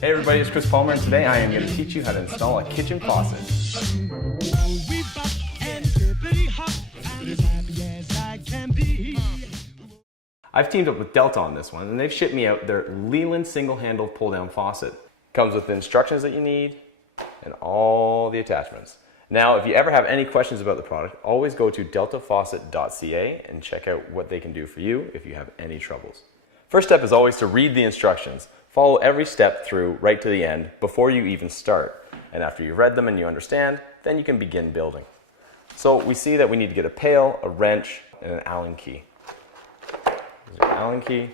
Hey everybody, it's Chris Palmer, and today I am going to teach you how to install a kitchen faucet. I've teamed up with Delta on this one, and they've shipped me out their Leland single-handle pull-down faucet. Comes with the instructions that you need and all the attachments. Now, if you ever have any questions about the product, always go to deltafaucet.ca and check out what they can do for you if you have any troubles. First step is always to read the instructions. Follow every step through right to the end before you even start. And after you've read them and you understand, then you can begin building. So we see that we need to get a pail, a wrench, and an Allen key. There's an Allen key,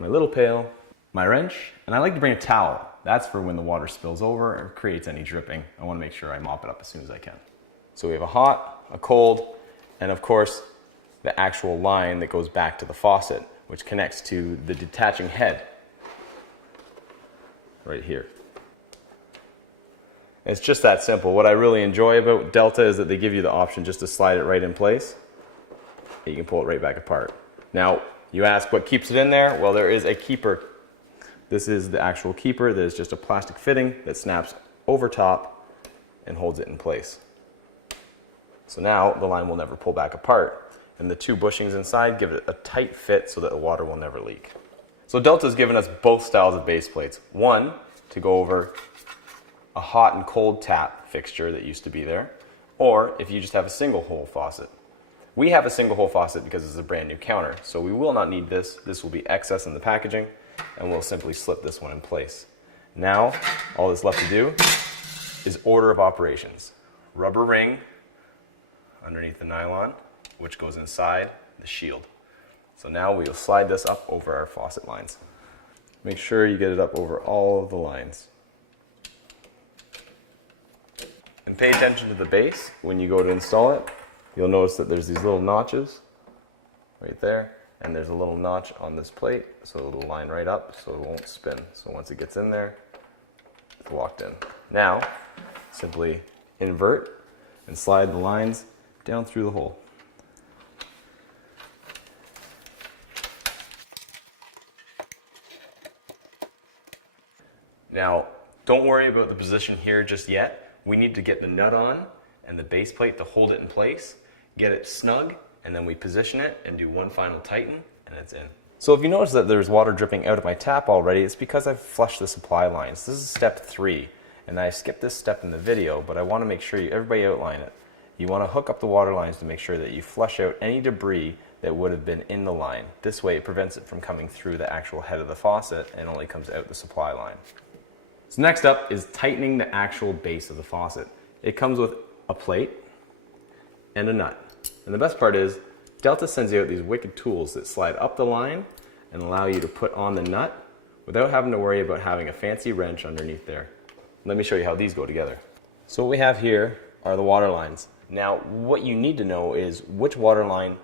my little pail, my wrench, and I like to bring a towel. That's for when the water spills over or creates any dripping. I want to make sure I mop it up as soon as I can. So we have a hot, a cold, and of course the actual line that goes back to the faucet, which connects to the detaching head right here. It's just that simple. What I really enjoy about Delta is that they give you the option just to slide it right in place. You can pull it right back apart. Now, you ask what keeps it in there? Well, there is a keeper. This is the actual keeper. That is just a plastic fitting that snaps over top and holds it in place. So now the line will never pull back apart. And the two bushings inside give it a tight fit so that the water will never leak. So Delta's given us both styles of base plates. One to go over a hot and cold tap fixture that used to be there, or if you just have a single hole faucet. We have a single hole faucet because it's a brand new counter, so we will not need this. This will be excess in the packaging, and we'll simply slip this one in place. Now, all that's left to do is order of operations. Rubber ring underneath the nylon, which goes inside the shield. So now we will slide this up over our faucet lines. Make sure you get it up over all of the lines. And pay attention to the base when you go to install it. You'll notice that there's these little notches right there, and there's a little notch on this plate, so it'll line right up so it won't spin. So once it gets in there, it's locked in. Now, simply invert and slide the lines down through the hole. Now, don't worry about the position here just yet. We need to get the nut on and the base plate to hold it in place, get it snug, and then we position it and do one final tighten, and it's in. So if you notice that there's water dripping out of my tap already, it's because I've flushed the supply lines. This is step 3, and I skipped this step in the video, but I want to make sure everybody outline it. You want to hook up the water lines to make sure that you flush out any debris that would have been in the line. This way it prevents it from coming through the actual head of the faucet and only comes out the supply line. So next up is tightening the actual base of the faucet. It comes with a plate and a nut. And the best part is, Delta sends you out these wicked tools that slide up the line and allow you to put on the nut without having to worry about having a fancy wrench underneath there. Let me show you how these go together. So what we have here are the water lines. Now, what you need to know is which water line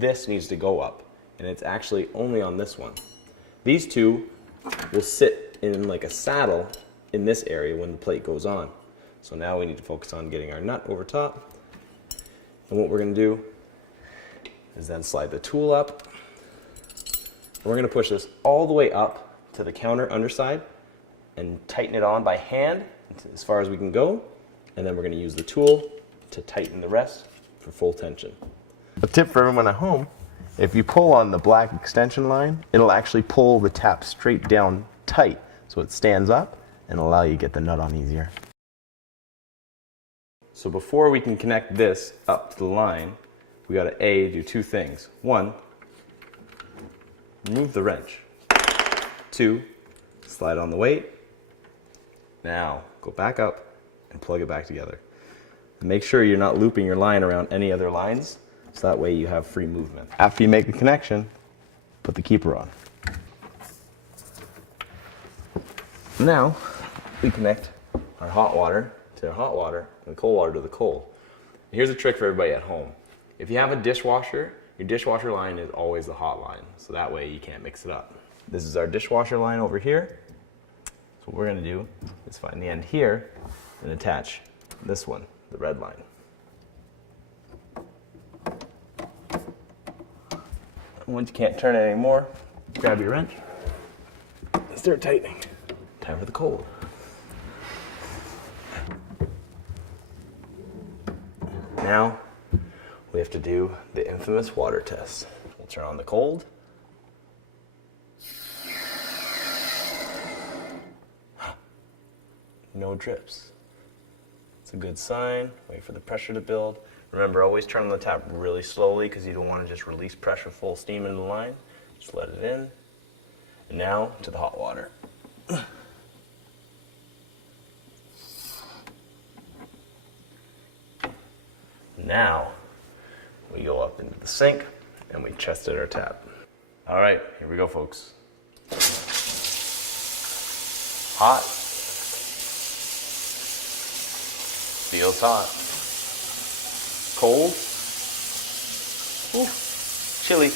this needs to go up, and it's actually only on this one. These two will sit in like a saddle in this area when the plate goes on. So now we need to focus on getting our nut over top. And what we're going to do is then slide the tool up. We're going to push this all the way up to the counter underside and tighten it on by hand as far as we can go. And then we're going to use the tool to tighten the rest for full tension. A tip for everyone at home, if you pull on the black extension line, it'll actually pull the tap straight down tight so it stands up and allow you to get the nut on easier. So before we can connect this up to the line, we got to do two things. 1, remove the wrench. 2, slide on the weight. Now go back up and plug it back together. And make sure you're not looping your line around any other lines, so that way you have free movement. After you make the connection, put the keeper on. Now we connect our hot water to the hot water and the cold water to the cold. Here's a trick for everybody at home. If you have a dishwasher, your dishwasher line is always the hot line, so that way you can't mix it up. This is our dishwasher line over here. So what we're going to do is find the end here and attach this one, the red line. Once you can't turn it anymore, grab your wrench and start tightening. Time for the cold. Now, we have to do the infamous water test. We'll turn on the cold. No drips. It's a good sign. Wait for the pressure to build. Remember, always turn on the tap really slowly because you don't want to just release pressure full steam into the line. Just let it in. And now to the hot water. Now we go up into the sink and we chested our tap. All right, here we go, folks. Hot. Feels hot. Cold. Ooh, chilly.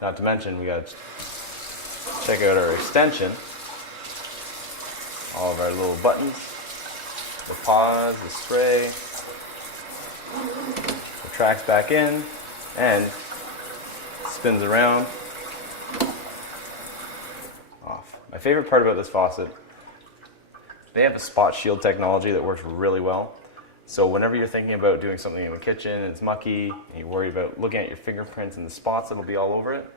Not to mention, we gotta check out our extension. All of our little buttons. The pause, the spray. Retracts back in and spins around. Off. My favorite part about this faucet, they have a spot shield technology that works really well. So whenever you're thinking about doing something in the kitchen and it's mucky and you worry about looking at your fingerprints and the spots that'll be all over it,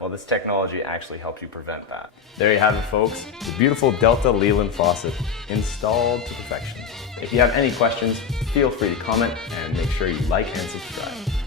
well, this technology actually helps you prevent that. There you have it, folks. The beautiful Delta Leland faucet, installed to perfection. If you have any questions, feel free to comment and make sure you like and subscribe.